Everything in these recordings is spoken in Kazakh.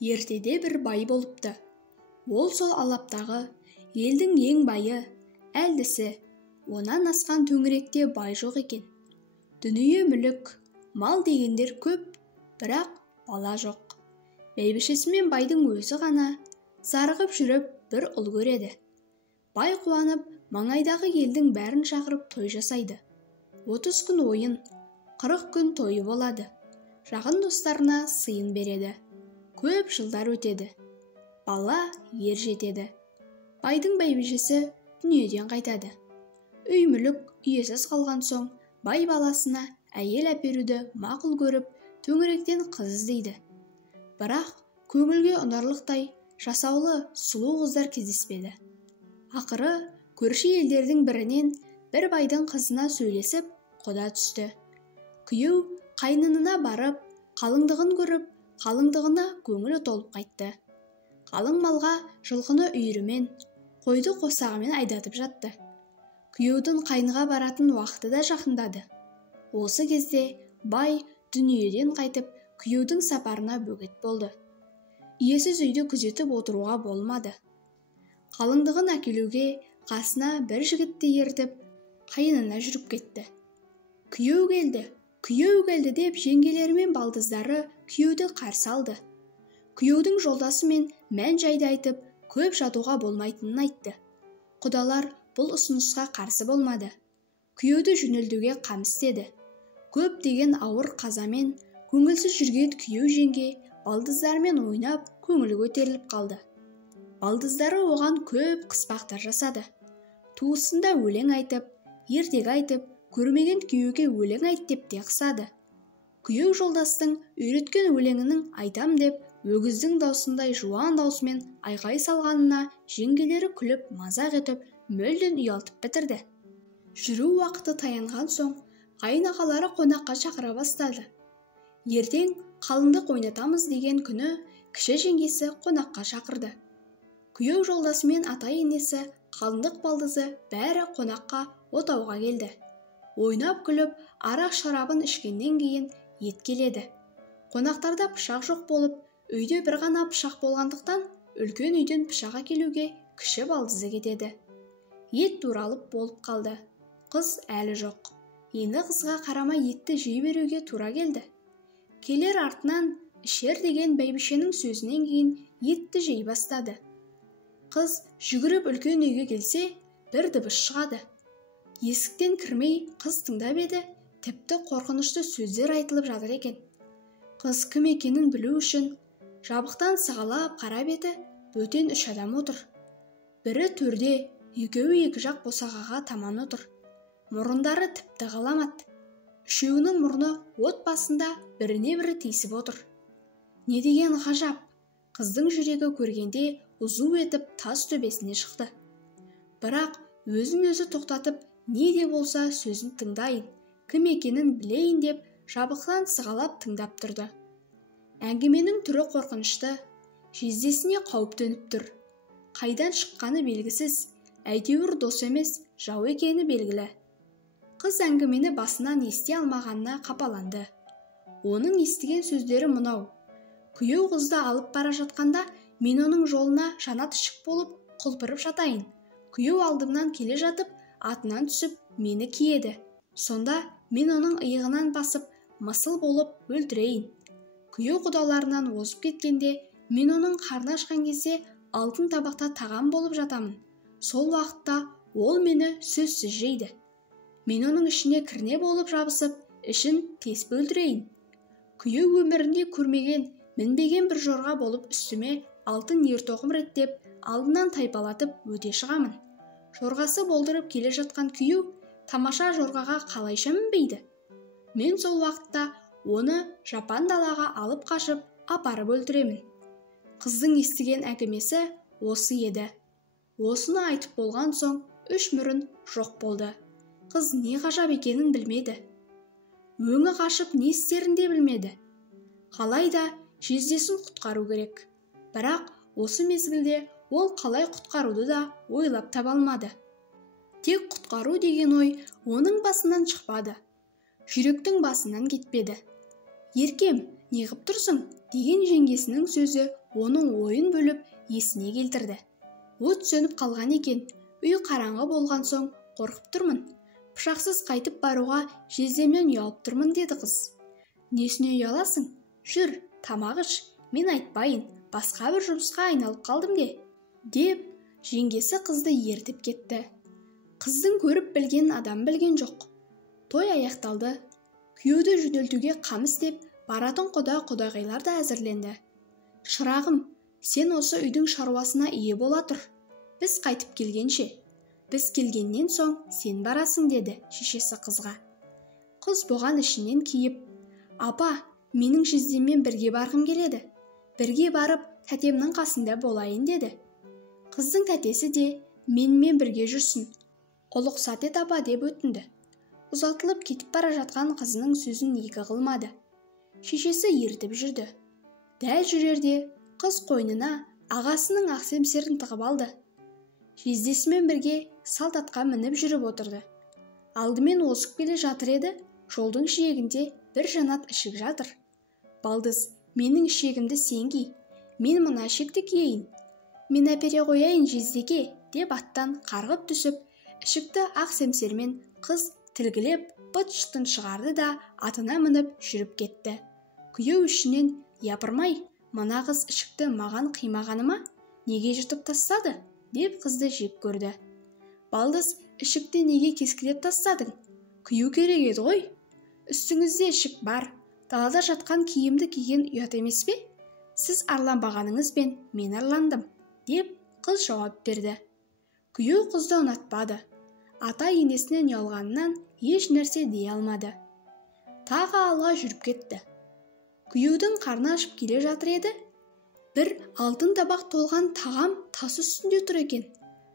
Ертеде бір бай болыпты. Ол сол алаптағы елдің ең байы, әлдісі, онан асқан төңіректе бай жоқ екен. Дүние мүлік, мал дегендер көп, бірақ бала жоқ. Бәйбішесі мен байдың өзі ғана зарығып жүріп бір ұл көреді. Бай қуанып, маңайдағы елдің бәрін шақырып той жасайды. 30 күн ойын, 40 күн тойы болады. Жақын достарына сыйын береді. Көп жылдар өтеді. Бала ер жетеді. Байдың бәйбішесі дүниеден қайтады. Үй мүлік иесіз қалған соң, бай баласына әйел әперуді мақұл көріп, төңіректен қыз іздейді. Бірақ көңілге ұнарлықтай жасаулы сұлу қыздар кездеспеді. Ақыры көрші елдердің бірінен бір байдың қызына сөйлесіп, құда түсті. Күйеу қайнынына барып, қалыңдығын көріп, қалыңдығына көңілі толып қайтты. Қалың малға жылқыны үйірімен, қойды қосағымен айдатып жатты. Күйеудің қайныға баратын уақыты да жақындады. Осы кезде бай дүниеден қайтып, күйеудің сапарына бөгет болды. Иесіз үйді күзетіп отыруға болмады. Қалыңдығын әкелуге қасына бір жігітті ертіп, қайынына жүріп кетті. Күйеу келді деп жеңгелері мен балдыздары күйеуді қарсы алды. Күйеудің жолдасы мен мән-жайды айтып, көп жатуға болмайтынын айтты. Құдалар бұл ұсынысқа қарсы болмады. Күйеуді жөнелтуге қам істеді. Көп деген ауыр қазамен көңілсіз жүрген күйеу жеңге балдыздарымен ойнап, көңілі көтеріліп қалды. Балдыздары оған көп қыспақтар жасады. Туысында өлең айтып, ертегі айтып, көрмеген күйеуге өлең айт деп те қысады. Күйеу жолдастың үйреткен өлеңінің айтам деп, өгіздің даусындай жуан даусымен айғай салғанына жеңгелері күліп мазақ етіп, мүлден ұялтып бітірді. Жүру уақыты таянған соң, қайын-ағалары қонаққа шақыра бастады. Ертең қалыңдық ойнатамыз деген күні кіші жеңгесі қонаққа шақырды. Күйеу жолдасы мен ата-енесі, қалыңдық балдызы бәрі қонаққа отауға келді. Ойнап күліп, арақ шарабын ішкеннен кейін ет келеді. Қонақтарда пышақ жоқ болып, үйде бір ғана пышақ болғандықтан, үлкен үйден пышақ әкелуге кіші балдызы кетеді. Ет туралып болып қалды. Қыз әлі жоқ. Енді қызға қарамай етті жей беруге тура келді. Келер артынан ішер деген бәйбішенің сөзінен кейін етті жей бастады. Қыз жүгіріп үлкен үйге келсе, бір дыбыс шығады. Есіктен кірмей қыз тыңдап еді, тіпті қорқынышты сөздер айтылып жатыр екен. Қыз кім екенін білу үшін жабықтан сығалап қарап еді, бөтен 3 адам отыр. Бірі төрде, екеуі екі жақ босағаға таман отыр. Мұрындары тіпті ғаламат. Үшеуінің мұрны от басында біріне бірі тиісіп отыр. Не деген ғажап! Қыздың жүрегі көргенде ұзу етіп тас төбесіне шықты. Бірақ өзін-өзі тоқтатып, не де болса сөзін тыңдайын, кім екенін білейін деп жабықтан сығалап тыңдап тұрды. Әңгіменің түрі қорқынышты, жездесіне қауіп төніп тұр. Қайдан шыққаны белгісіз, әйтеуір дос емес, жау екені белгілі. Қыз әңгімені басынан ести алмағанына қапаланды. Оның естіген сөздері мынау: күйеу қызды алып бара жатқанда, мен оның жолына жанат ішік болып құлпырып жатайын. Күйеу алдымнан келе жатып, атынан түсіп, мені киеді. Сонда мен оның иығынан басып, мысыл болып өлтірейін. Күйеу құдаларынан озып кеткенде, мен оның қарны ашқан кезде алтын табақта тағам болып жатамын. Сол уақытта ол мені сөзсіз жейді. Мен оның ішіне кірне болып жабысып, ішін тесіп өлтірейін. Күйеу өмірінде көрмеген, мінбеген бір жорға болып үстіме алтын ертоқым реттеп, алдынан тайпалатып өте шығамын. Жорғасы болдырып келе жатқан күйеу тамаша жорғаға қалайша мінбейді. Мен сол уақытта оны жапан далаға алып қашып, апарып өлтіремін. Қыздың естіген әңгімесі осы еді. Осыны айтып болған соң 3 мұрын жоқ болды. Қыз не ғажап екенін білмеді. Өңі қашып не істерін де білмеді. Қалайда жездесін құтқару керек. Бірақ осы мезгілде ол қалай құтқаруды да ойлап таба алмады. Тек құтқару деген ой оның басынан шықпады. Жүректің басынан кетпеді. Еркем, неғып тұрсың деген жеңгесінің сөзі оның ойын бөліп есіне келтірді. От сөніп қалған екен, үй қараңғы болған соң қорқып тұрмын. Пышақсыз қайтып баруға жездемнен ұялып тұрмын деді қыз. Несіне ұяласың? Жүр, тамақ іш, мен айтпайын, басқа бір жұмысқа айналып қалдым деп жеңгесі қызды ертіп кетті. Қыздың көріп білген адам білген жоқ. Той аяқталды. Күйеуді жөнелтуге қам істеп баратын құда-құдағилар да әзірленді. Шырағым, сен осы үйдің шаруасына ие бола тұр. Біз қайтып келгенше, біз келгеннен соң сен барасың деді шешесі қызға. Қыз бұған ішінен киіп, апа, менің жездеммен бірге барғым келеді. Бірге барып, тәтемнің қасында болайын деді. Қыздың тәтесі де менімен бірге жүрсін. Ұлықсат ет апа деп өтінді. Ұзатылып кетіп бара жатқан қызының сөзін екі қылмады. Шешесі ертіп жүрді. Дәл жүрерде қыз қойнына ағасының ақ семсерін тығып алды. Жездесімен бірге салт атқа мініп жүріп отырды. Алдымен озып келе жатыр еді, жолдың жиегінде бір жанат ішік жатыр. Балдыз, менің ішегімді сен ки, мен мына ішекті киейін. Мен әпере қояйын жездеке, деп аттан қарғып түсіп, ішікті ақ семсермен қыз тілгілеп быт-шытын шығарды да атына мініп жүріп кетті. Күйеу ішінен, япырмай, мына қыз ішікті маған қимағаны ма? Неге жыртып тастады? Деп қызды жек көрді. Балдыз, ішікті неге кескілеп тастадың? Кию керек еді ғой. Үстіңізде ішік бар. Далада жатқан киімді киген ұят емес пе? Сіз арланбағаныңызбен мен арландым, деп қыз жауап берді. Күйеу қызды ұнатпады. Ата енесінен ұялғанынан еш нәрсе дей алмады. Тағы алға жүріп кетті. Күйеудің қарны ашып келе жатыр еді. Бір алтын табақ толған тағам тас үстінде тұр екен.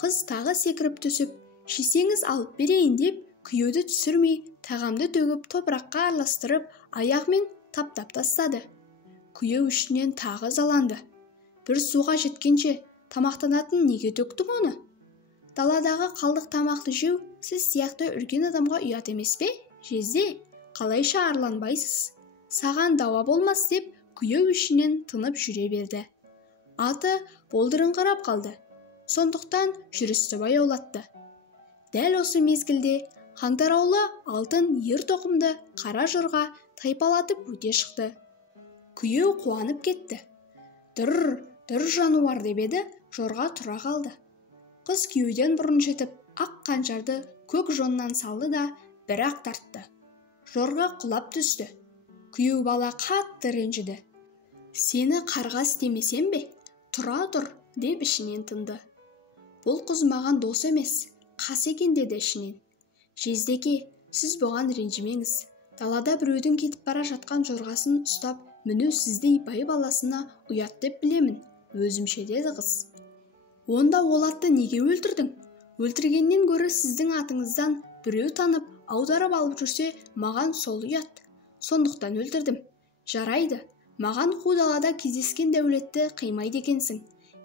Қыз тағы секіріп түсіп, жесеңіз алып берейін деп, күйеуді түсірмей, тағамды төгіп топыраққа араластырып, аяғымен таптап тастады. Күйеу ішінен тағы ызаланды. Бір суға жеткенше, тамақтанатын неге төктің оны? Даладағы қалдық тамақты жеу сіз сияқты үлкен адамға ұят емес пе? Жезде, қалайша арланбайсыз? Саған дауа болмас деп, күйеу ішінен тынып жүре берді. Аты болдырыңқырап қалды. Сондықтан жүрісті баяулатты. Дәл осы мезгілде қаңтараулы алтын ер тоқымды қара жорға тайпалатып өте шықты. Күйеу қуанып кетті. Дұр жануар деп еді, жорға тұра қалды. Қыз күйеуден бұрын жетіп, ақ қанжарды көк жоннан салды да бір-ақ тартты. Жорға құлап түсті. Күйеу бала қатты ренжіді. Сені қарға істемесем бе? Тұра тұр, деп ішінен тынды. Бұл қыз маған дос емес, қас екен деді ішінен. Жездеке, сіз бұған ренжімеңіз. Далада біреудің кетіп бара жатқан жорғасын ұстап, міну сіздей бай баласына ұят деп білемін, өзімше деді қыз. Онда ол атты неге өлтірдің? Өлтіргеннен гөрі сіздің атыңыздан біреу танып, аударып алып жүрсе, маған сол ұят. Сондықтан өлтірдім. Жарайды, маған қу далада кездескен дәулетті қимайды екенсің.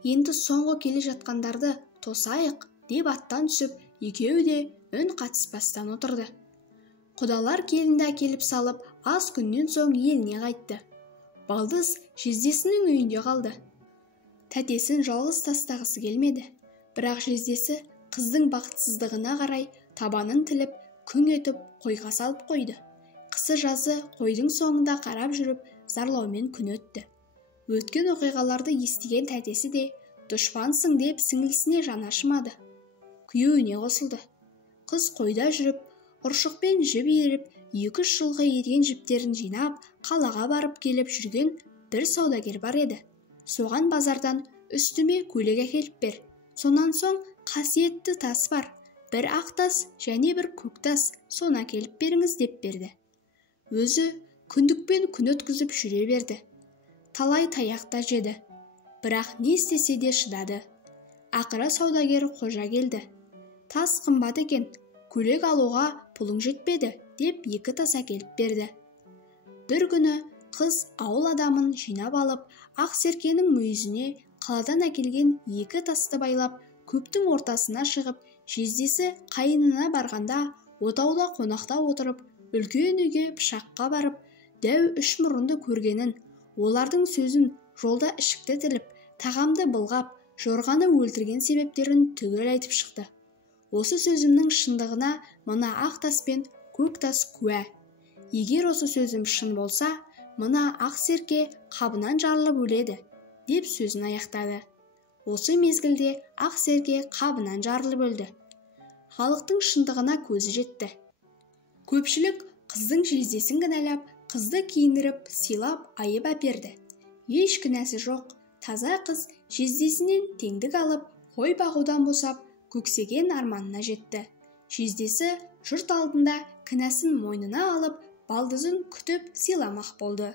Енді соңғы келе жатқандарды тосайық, деп аттан түсіп, екеуі де үн қатыспастан отырды. Құдалар келінді әкеліп салып, аз күннен соң еліне қайтты. Балдыз жездесінің үйінде қалды. Тәтесін жалғыз тастағысы келмеді. Бірақ жездесі қыздың бақытсыздығына қарай табанын тіліп, күң етіп қойға салып қойды. Қысы-жазы қойдың соңында қарап жүріп, зарлаумен күн өтті. Өткен оқиғаларды естіген тәтесі де дұшпансың деп сіңлісіне жаны ашымады. Күйеуіне қосылды. Қыз қойда жүріп, ұршықпен жіп иіріп, 2-3 жылғы ерген жіптерін жинап, қалаға барып келіп жүрген бір саудагер бар еді. Соған базардан үстіме көйлек әкеліп бер. Сонан соң қасиетті тас бар. Бір ақ тас және бір көк тас, соны әкеліп беріңіз деп берді. Өзі күндікпен күн өткізіп жүре берді. Талай таяқта жеді. Бірақ не істесе де шыдады. Ақыры саудагер қожа келді. Тас қымбат екен, көйлек алуға пұлың жетпеді, деп 2 тас әкеліп берді. Бір күні қыз ауыл адамын жинап алып, ақ серкенің мүйізіне қаладан әкелген 2 тасты байлап, көптің ортасына шығып, жездесі қайынына барғанда, отауда қонақта отырып, үлкен үйге пышаққа барып, дәу үш мұрынды көргенін, олардың сөзін, жолда ішікті тіліп, тағамды былғап, жорғаны өлтірген себептерін түгел айтып шықты. Осы сөзімнің шындығына мына ақ тас пен көк тас куә. Егер осы сөзім шын болса, мына ақ серке қабынан жарылып өледі, деп сөзін аяқтады. Осы мезгілде ақ серке қабынан жарылып өлді. Халықтың шындығына көзі жетті. Көпшілік қыздың жездесін кінәлап, қызды киіндіріп, сыйлап, айып әперді. Еш кінәсі жоқ, таза қыз жездесінен теңдік алып, қой бағудан босап, көксеген арманына жетті. Жездесі жұрт алдында кінәсін мойнына алып, балдызын күтіп сыйламақ болды.